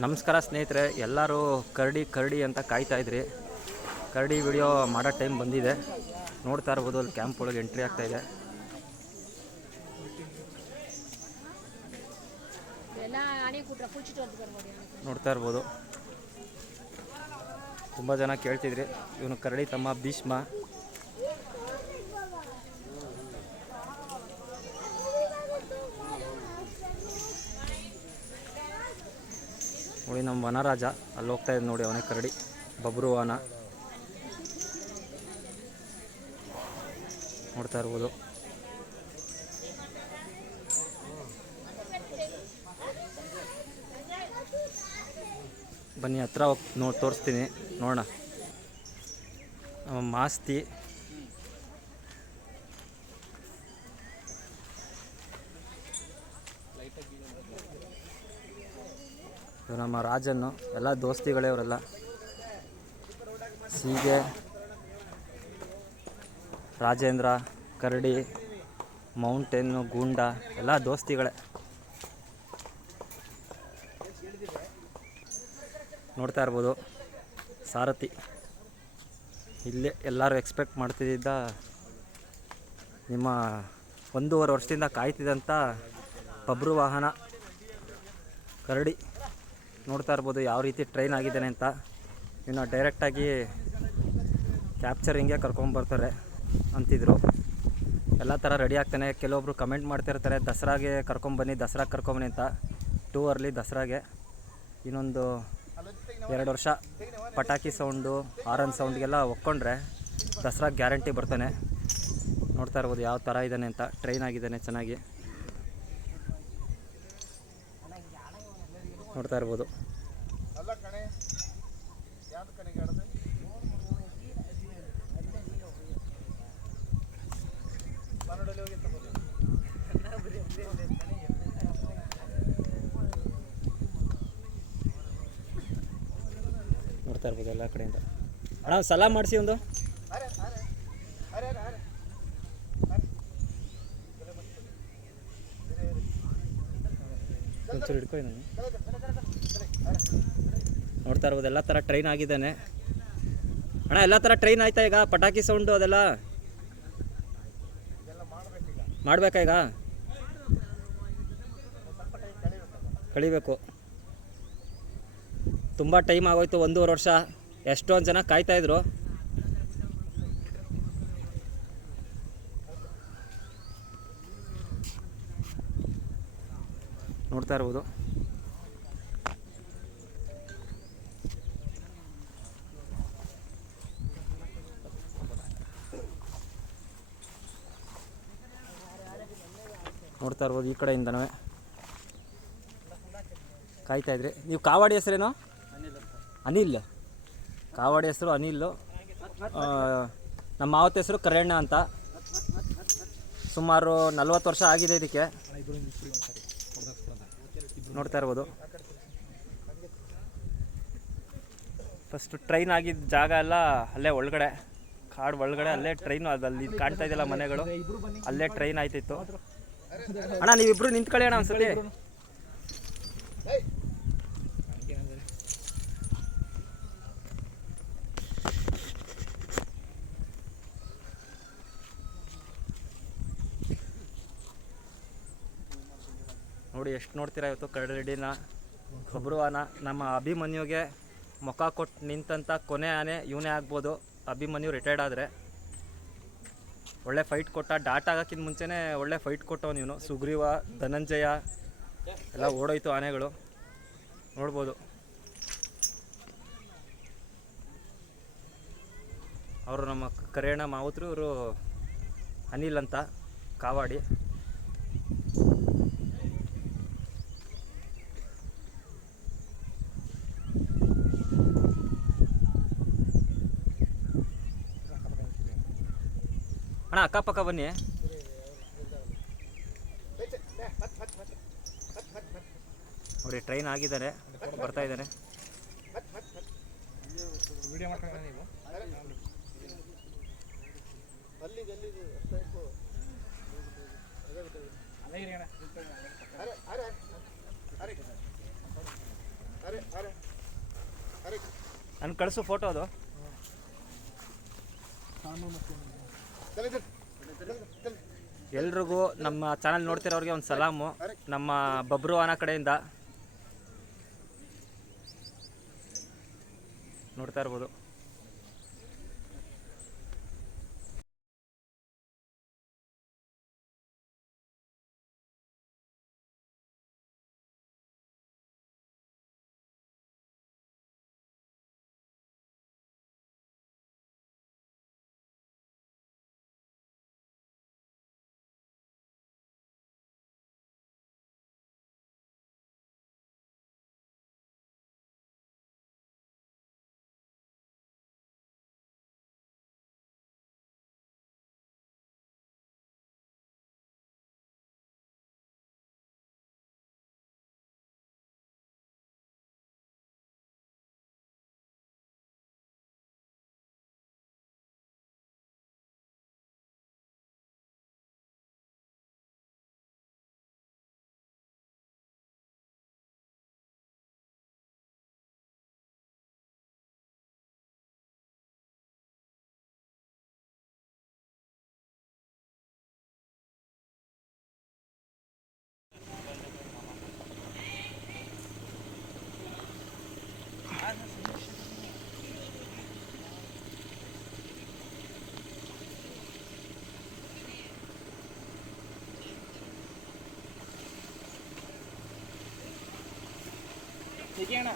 ನಮಸ್ಕಾರ ಸ್ನೇಹಿತರೆ ಎಲ್ಲರೂ ಕರಡಿ ಕರಡಿ ಅಂತ ಕಾಯ್ತಾ ಇದ್ರಿ. ಕರಡಿ ವಿಡಿಯೋ ಮಾಡೋ ಟೈಮ್ ಬಂದಿದೆ. ನೋಡ್ತಾ ಇರ್ಬೋದು ಅಲ್ಲಿ ಕ್ಯಾಂಪ್ ಒಳಗೆ ಎಂಟ್ರಿ ಆಗ್ತಾ ಇದೆ. ನೋಡ್ತಾ ಇರ್ಬೋದು. ತುಂಬ ಜನ ಕೇಳ್ತಿದ್ರಿ ಇವನು ಕರಡಿ ತಮ್ಮ ಭೀಷ್ಮ. ನೋಡಿ ನಮ್ಮ ವನರಾಜ. ಅಲ್ಲಿ ಹೋಗ್ತಾ ಇದೆ ನೋಡಿ ಅವನೇ ಕರಡಿ. ಬಬ್ರುವಾನ. ನೋಡ್ತಾ ಇರ್ಬೋದು. ಬನ್ನಿ, ಹತ್ರ ಹೋಗಿ ನೋಡಿ ತೋರಿಸ್ತೀನಿ. ನೋಡೋಣ. ಮಾಸ್ತಿ ಇವ್ರು ನಮ್ಮ ರಾಜನ್ನು, ಎಲ್ಲ ದೋಸ್ತಿಗಳೇ ಅವರೆಲ್ಲ ಸೀಗೆ, ರಾಜೇಂದ್ರ, ಕರಡಿ ಮೌಂಟೇನು ಗೂಂಡ, ಎಲ್ಲ ದೋಸ್ತಿಗಳೇ. ನೋಡ್ತಾ ಇರ್ಬೋದು, ಸಾರಥಿ. ಇಲ್ಲೇ ಎಲ್ಲರೂ ಎಕ್ಸ್ಪೆಕ್ಟ್ ಮಾಡ್ತಿದ್ದ ನಿಮ್ಮ ಒಂದೂವರೆ ವರ್ಷದಿಂದ ಕಾಯ್ತಿದ್ದಂಥ ಪಬ್ರು ವಾಹನ, ಕರಡಿ. ನೋಡ್ತಾ ಇರ್ಬೋದು ಯಾವ ರೀತಿ ಟ್ರೈನ್ ಆಗಿದ್ದಾನೆ ಅಂತ. ಇನ್ನು ಡೈರೆಕ್ಟಾಗಿ ಕ್ಯಾಪ್ಚರಿಂಗೆ ಕರ್ಕೊಂಬರ್ತಾರೆ ಅಂತಿದ್ರು. ಎಲ್ಲ ಥರ ರೆಡಿ ಆಗ್ತಾನೆ. ಕೆಲವೊಬ್ರು ಕಮೆಂಟ್ ಮಾಡ್ತಿರ್ತಾರೆ ದಸರಾಗೆ ಕರ್ಕೊಂಬನ್ನಿ ದಸರಾಗೆ ಕರ್ಕೊಂಬನ್ನಿ ಅಂತ. ಟೂ ಅರ್ಲಿ ದಸರಾಗೆ. ಇನ್ನೊಂದು ಎರಡು ವರ್ಷ ಪಟಾಕಿ ಸೌಂಡು ಹಾರನ್ ಸೌಂಡ್ಗೆಲ್ಲ ಒಕ್ಕೊಂಡ್ರೆ ದಸರಾ ಗ್ಯಾರಂಟಿ ಬರ್ತಾನೆ. ನೋಡ್ತಾ ಇರ್ಬೋದು ಯಾವ ಥರ ಇದ್ದಾನೆ ಅಂತ. ಟ್ರೈನ್ ಆಗಿದ್ದಾನೆ ಚೆನ್ನಾಗಿ. ಹೋಗಿ ಇರ್ಬೋದು. ನೋಡ್ತಾ ಇರ್ಬೋದು ಎಲ್ಲ ಕಡೆಯಿಂದ. ಅಣ್ಣ ಸಲ ಮಾಡಿಸಿ ಒಂದು. ಒಂಚೂರು ನಾನು ನೋಡ್ತಾ ಇರ್ಬೋದು, ಎಲ್ಲ ಥರ ಟ್ರೈನ್ ಆಗಿದ್ದಾನೆ. ಅಣ್ಣ, ಎಲ್ಲ ಥರ ಟ್ರೈನ್ ಆಯ್ತಾ ಈಗ? ಪಟಾಕಿ ಸೌಂಡು ಅದೆಲ್ಲ? ಮಾಡಬೇಕಾ ಈಗ? ಕಳಿಬೇಕು. ತುಂಬ ಟೈಮ್ ಆಗೋಯ್ತು, ಒಂದೂವರೆ ವರ್ಷ. ಎಷ್ಟೊಂದು ಜನ ಕಾಯ್ತಾ ಇದ್ರು. ನೋಡ್ತಾ ಇರ್ಬೋದು. ನೋಡ್ತಾ ಇರ್ಬೋದು ಈ ಕಡೆಯಿಂದನೂ. ಕಾಯ್ತಾ ಇದ್ರಿ. ನೀವು ಕಾವಾಡಿ ಹೆಸರೇನು? ಅನಿಲ್. ಕಾವಾಡಿ ಹೆಸರು ಅನಿಲ್. ನಮ್ಮ ಮಾವತ್ತ ಹೆಸರು ಕರೇಣ್ಣ ಅಂತ. ಸುಮಾರು ನಲ್ವತ್ತು ವರ್ಷ ಆಗಿದೆ ಇದಕ್ಕೆ. ನೋಡ್ತಾ ಇರ್ಬೋದು. ಫಸ್ಟ್ ಟ್ರೈನ್ ಆಗಿದ್ದ ಜಾಗ ಎಲ್ಲ ಅಲ್ಲೇ ಒಳಗಡೆ. ಕಾಡು ಒಳಗಡೆ ಅಲ್ಲೇ ಟ್ರೈನು ಅದು ಅಲ್ಲಿ ಕಾಣ್ತಾ ಇದೆಯಲ್ಲ ಮನೆಗಳು. ಅಲ್ಲೇ ಟ್ರೈನ್ ಆಯ್ತಿತ್ತು. ಅಣ್ಣ, ನೀವಿಬ್ರು ನಿಂತ್ಕೊಳ್ಳಿ ಅಣ್ಣ ಒಂದ್ಸತಿ. ನೋಡಿ, ಎಷ್ಟು ನೋಡ್ತೀರಾ ಇವತ್ತು ಕರಡಿನ ಆನ ನಮ್ಮ ಅಭಿಮನ್ಯುಗೆ ಮುಖ ಕೊಟ್ಟು ನಿಂತಂಥ ಕೊನೆ ಆನೆ, ಇವನೇ ಆಗ್ಬೋದು. ಅಭಿಮನ್ಯು ರಿಟೈರ್ಡ್ ಆದರೆ. ಒಳ್ಳೆ ಫೈಟ್ ಕೊಟ್ಟ, ಡಾಟ್ ಆಗೋಕ್ಕಿಂತ ಮುಂಚೆನೇ ಒಳ್ಳೆ ಫೈಟ್ ಕೊಟ್ಟವ ನೀನು ಸುಗ್ರೀವ, ಧನಂಜಯ, ಎಲ್ಲ ಓಡೋಯ್ತು ಆನೆಗಳು. ನೋಡ್ಬೋದು. ಅವರು ನಮ್ಮ ಕರೇಣ ಮಾವುತರು, ಇವರು ಅನಿಲ್ ಅಂತ, ಕಾವಾಡಿ. ಅಣ್ಣ ಅಕ್ಕಪಕ್ಕ ಬನ್ನಿ. ನೋಡಿ ಟ್ರೈನ್ ಆಗಿದ್ದಾರೆ ಬರ್ತಾ ಇದ್ದಾರೆ. ನನ್ಗೆ ಕಳಿಸು ಫೋಟೋ ಅದು. ಎಲ್ರಿಗೂ ನಮ್ಮ ಚಾನಲ್ ನೋಡ್ತಿರೋರಿಗೆ ಒಂದು ಸಲಾಮು. ನಮ್ಮ ಬಬ್ರು ಕಡೆಯಿಂದ. ನೋಡ್ತಾ ಇರ್ಬೋದು. ಅಣ್ಣ